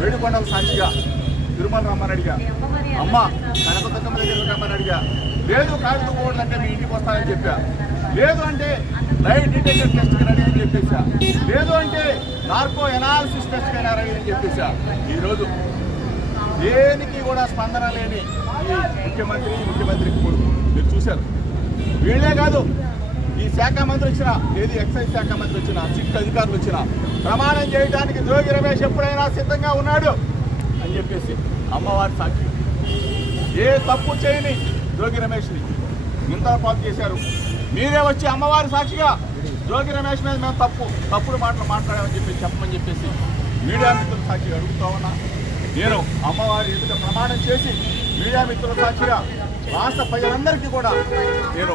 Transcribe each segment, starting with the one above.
రమ్మని అడిగా అమ్మ కనకదుర్గమ్మ దగ్గర రమ్మని అడిగా లేదు కాగితం ఓట్లు అంటే మీ ఇంటికి వస్తానని చెప్పా. లేదు అంటే లైట్ డిటెక్టర్ టెస్ట్ రెడీ అని చెప్పేసా లేదు అంటే నార్కో ఎనాలిసిస్ టెస్ట్ అయినా రెడీ అని చెప్పేసా ఈరోజు దేనికి కూడా స్పందన లేని ఈ ముఖ్యమంత్రి ముఖ్యమంత్రి కూడా మీరు చూశారు. వీళ్ళే కాదు శాఖ మంత్రి వచ్చిన ఏది ఎక్సైజ్ శాఖ మంత్రి వచ్చిన సిక్ అధికారులు వచ్చిన ప్రమాణం చేయడానికి జోగి రమేష్ ఎప్పుడైనా సిద్ధంగా ఉన్నాడు? అని చెప్పేసి అమ్మవారి సాక్షి. ఏ తప్పు చేయని జోగి రమేష్ని ఇంత పాటు చేశారు. మీరే వచ్చి అమ్మవారి సాక్షిగా జోగి రమేష్ మీద మేము తప్పు తప్పుడు మాటలు మాట్లాడామని చెప్పి చెప్పమని చెప్పేసి మీడియా మిత్రుల సాక్షిగా అడుగుతా ఉన్నా. నేను అమ్మవారి ఎదుట ప్రమాణం చేసి మీడియా మిత్రుల సాక్షిగా రాష్ట్ర ప్రజలందరికీ కూడా నేను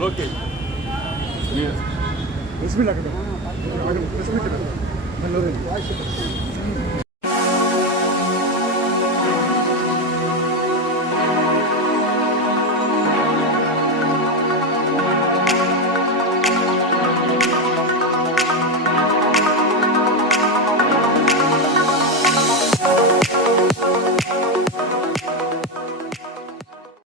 లోకేష్ మీరు బిస్మిల్లాహ్